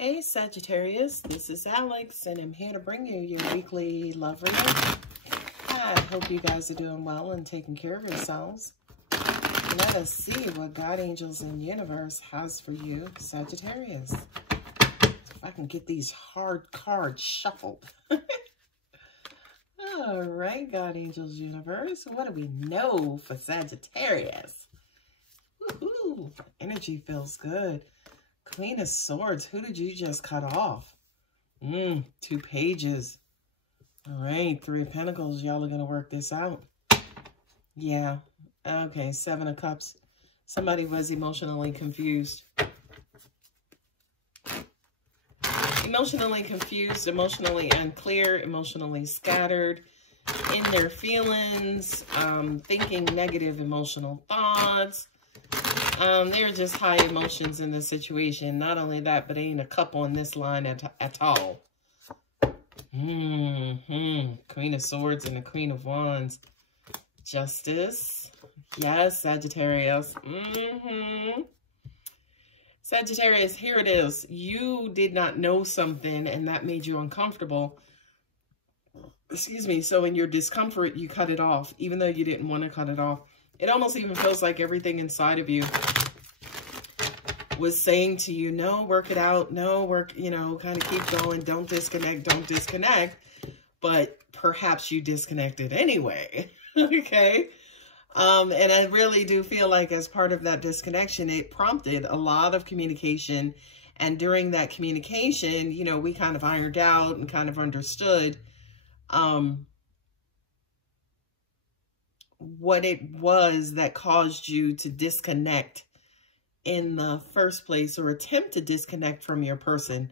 Hey Sagittarius, this is Alex and I'm here to bring you your weekly love reading. I hope you guys are doing well and taking care of yourselves. Let us see what God, angels, and universe has for you, Sagittarius. If I can get these hard cards shuffled. All right, God, angels, universe, what do we know for Sagittarius? Woohoo! Energy feels good. Queen of Swords, who did you just cut off? 2 pages. All right, 3 of Pentacles, y'all are going to work this out. Yeah, okay, 7 of Cups. Somebody was emotionally confused. Emotionally confused, emotionally unclear, emotionally scattered in their feelings, thinking negative emotional thoughts. There are just high emotions in this situation. Not only that, but ain't a couple in this line at all. Queen of Swords and the Queen of Wands. Justice. Yes, Sagittarius. Sagittarius, here it is. You did not know something and that made you uncomfortable. Excuse me. So in your discomfort, you cut it off, even though you didn't want to cut it off. It almost even feels like everything inside of you was saying to you, no, work it out. No, work, you know, kind of keep going. Don't disconnect. Don't disconnect. But perhaps you disconnected anyway. Okay. And I really do feel like as part of that disconnection, it prompted a lot of communication. And during that communication, you know, we kind of ironed out and kind of understood, what it was that caused you to disconnect in the first place, or attempt to disconnect from your person,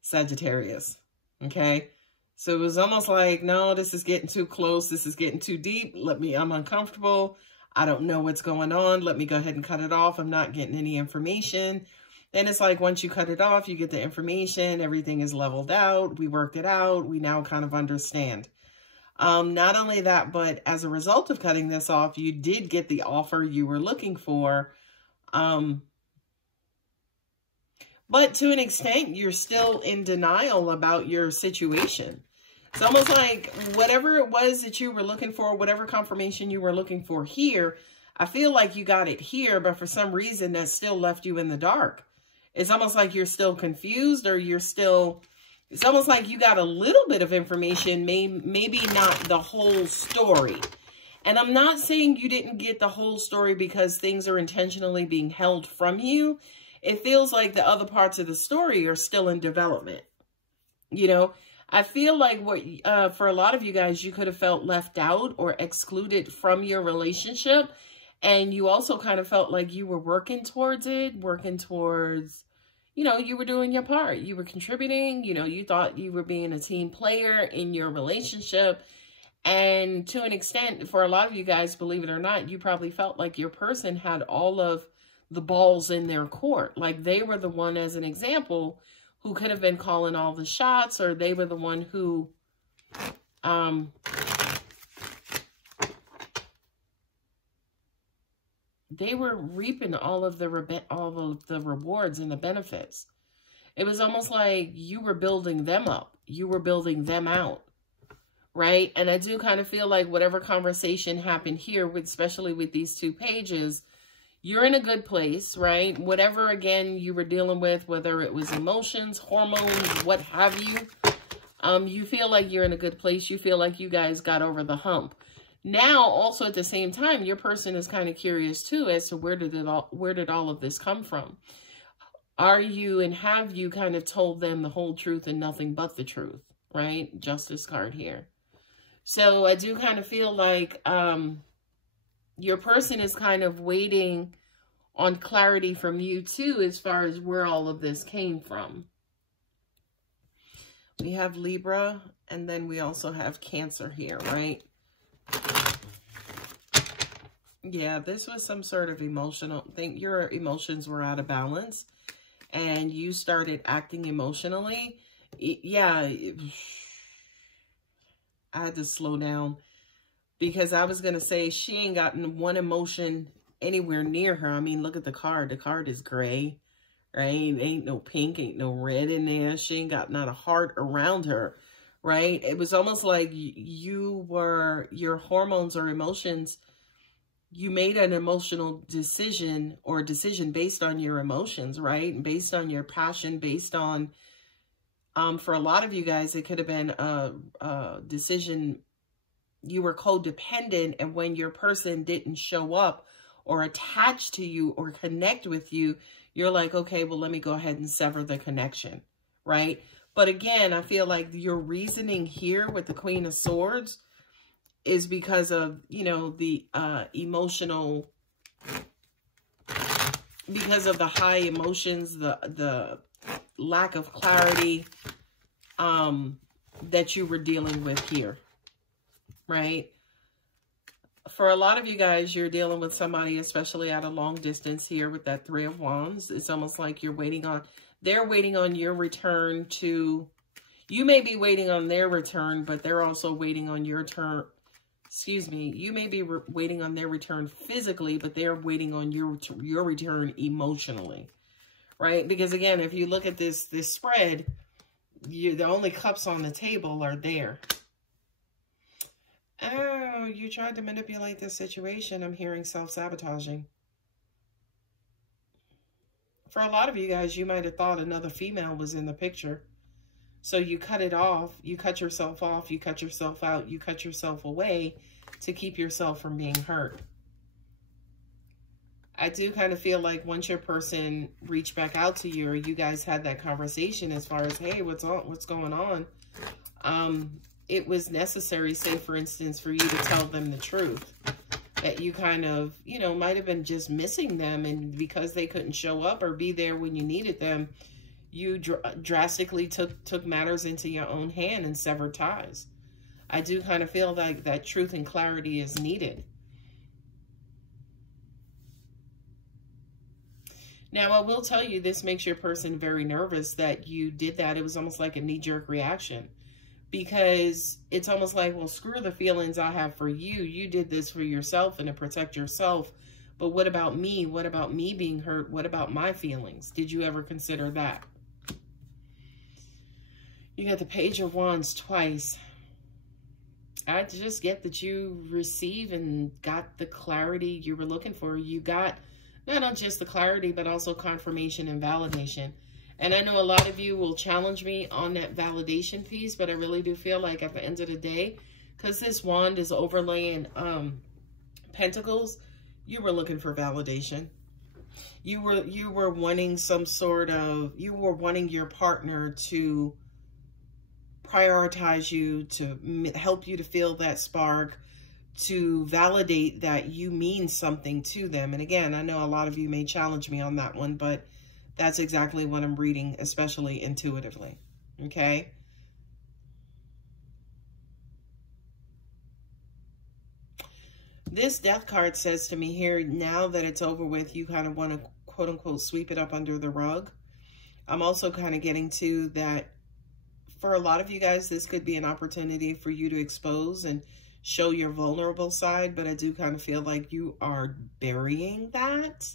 Sagittarius. Okay. So it was almost like, no, this is getting too close. This is getting too deep. I'm uncomfortable. I don't know what's going on. Let me go ahead and cut it off. I'm not getting any information. Then it's like, once you cut it off, you get the information. Everything is leveled out. We worked it out. We now kind of understand. Not only that, but as a result of cutting this off, you did get the offer you were looking for. But to an extent, you're still in denial about your situation. It's almost like whatever it was that you were looking for, whatever confirmation you were looking for here, I feel like you got it here, but for some reason that still left you in the dark. It's almost like you're still confused, or you're still... It's almost like you got a little bit of information, maybe not the whole story. And I'm not saying you didn't get the whole story because things are intentionally being held from you. It feels like the other parts of the story are still in development. You know, I feel like for a lot of you guys, you could have felt left out or excluded from your relationship. And you also kind of felt like you were working towards it, you know, you were doing your part. You were contributing. You know, you thought you were being a team player in your relationship. And to an extent, for a lot of you guys, believe it or not, you probably felt like your person had all of the balls in their court. Like they were the one, as an example, who could have been calling all the shots, or they were the one who, they were reaping all of the rewards and the benefits. It was almost like you were building them up. You were building them out, right? And I do kind of feel like whatever conversation happened here, especially with these 2 pages, you're in a good place, right? Whatever, again, you were dealing with, whether it was emotions, hormones, what have you, you feel like you're in a good place. You feel like you guys got over the hump. Now, also at the same time, your person is kind of curious too as to where did all of this come from? Are you and have you kind of told them the whole truth and nothing but the truth, right? Justice card here. So I do kind of feel like your person is kind of waiting on clarity from you too, as far as where all of this came from. We have Libra, and then we also have Cancer here, right? Yeah, this was some sort of emotional thing. Your emotions were out of balance and you started acting emotionally. Yeah, I had to slow down because I was going to say she ain't gotten one emotion anywhere near her. I mean, look at the card. The card is gray, right? Ain't no pink, ain't no red in there. She ain't got not a heart around her, right? It was almost like your hormones or emotions, you made an emotional decision or a decision based on your emotions, right? And based on your passion, based on, for a lot of you guys, it could have been a decision. You were codependent, and when your person didn't show up or attach to you or connect with you, you're like, okay, well, let me go ahead and sever the connection, right? But again, I feel like your reasoning here with the Queen of Swords is because of, you know, the emotional, because of the high emotions, the lack of clarity that you were dealing with here, right? For a lot of you guys, you're dealing with somebody, especially at a long distance here with that Three of Wands. It's almost like you're waiting on, they're waiting on your return to, you may be waiting on their return, but they're also waiting on your turn. Excuse me, you may be waiting on their return physically, but they're waiting on your return emotionally, right? Because again, if you look at this spread, the only cups on the table are there. Oh, you tried to manipulate this situation. I'm hearing self-sabotaging. For a lot of you guys, you might have thought another female was in the picture. So you cut it off, you cut yourself off, you cut yourself out, you cut yourself away to keep yourself from being hurt. I do kind of feel like once your person reached back out to you, or you guys had that conversation as far as, hey, what's going on? It was necessary, say for instance, for you to tell them the truth. That you kind of, you know, might have been just missing them, and because they couldn't show up or be there when you needed them, you drastically took matters into your own hand and severed ties. I do kind of feel like that truth and clarity is needed. Now, I will tell you, this makes your person very nervous that you did that. It was almost like a knee-jerk reaction, because it's almost like, well, screw the feelings I have for you. You did this for yourself and to protect yourself. But what about me? What about me being hurt? What about my feelings? Did you ever consider that? You got the Page of Wands twice. I just get that you receive and got the clarity you were looking for. You got not just the clarity, but also confirmation and validation. And I know a lot of you will challenge me on that validation piece, but I really do feel like at the end of the day, because this wand is overlaying pentacles, you were looking for validation. You were wanting some sort of, you were wanting your partner to prioritize you, to help you to feel that spark, to validate that you mean something to them. And again, I know a lot of you may challenge me on that one, but that's exactly what I'm reading, especially intuitively, okay? This Death card says to me here, now that it's over with, you kind of want to, quote unquote, sweep it up under the rug. I'm also kind of getting to that for a lot of you guys, this could be an opportunity for you to expose and show your vulnerable side, but I do kind of feel like you are burying that.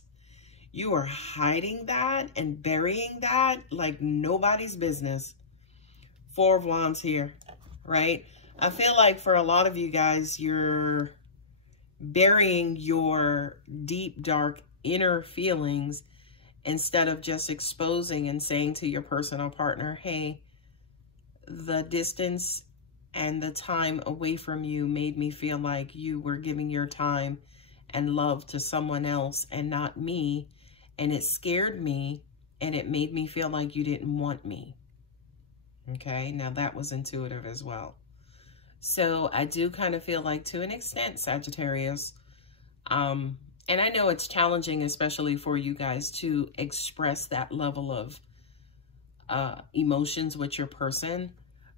You are hiding that and burying that like nobody's business. Four of Wands here, right? I feel like for a lot of you guys, you're burying your deep, dark, inner feelings instead of just exposing and saying to your personal partner, hey, the distance and the time away from you made me feel like you were giving your time and love to someone else and not me. And it scared me and it made me feel like you didn't want me. Okay, now that was intuitive as well. So I do kind of feel like, to an extent, Sagittarius, and I know it's challenging, especially for you guys, to express that level of emotions with your person.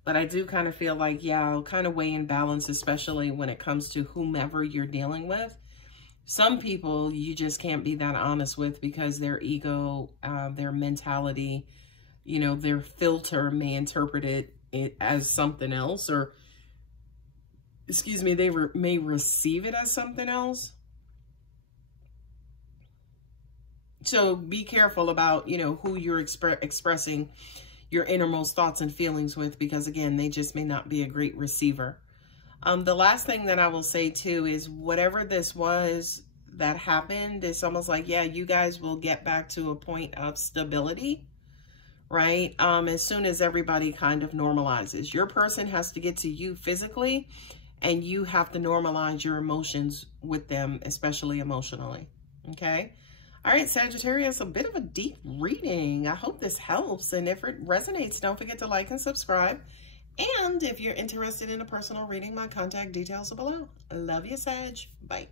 But I do kind of feel like, yeah, I'll kind of weigh in balance, especially when it comes to whomever you're dealing with. Some people you just can't be that honest with because their ego, their mentality, you know, their filter may interpret it as something else, or, excuse me, they may receive it as something else. So be careful about, you know, who you're expressing your innermost thoughts and feelings with, because again, they just may not be a great receiver. The last thing that I will say too is whatever this was that happened, it's almost like, yeah, you guys will get back to a point of stability, right? As soon as everybody kind of normalizes. Your person has to get to you physically, and you have to normalize your emotions with them, especially emotionally, okay? All right, Sagittarius, a bit of a deep reading. I hope this helps. And if it resonates, don't forget to like and subscribe. And if you're interested in a personal reading, my contact details are below. Love you, Sag. Bye.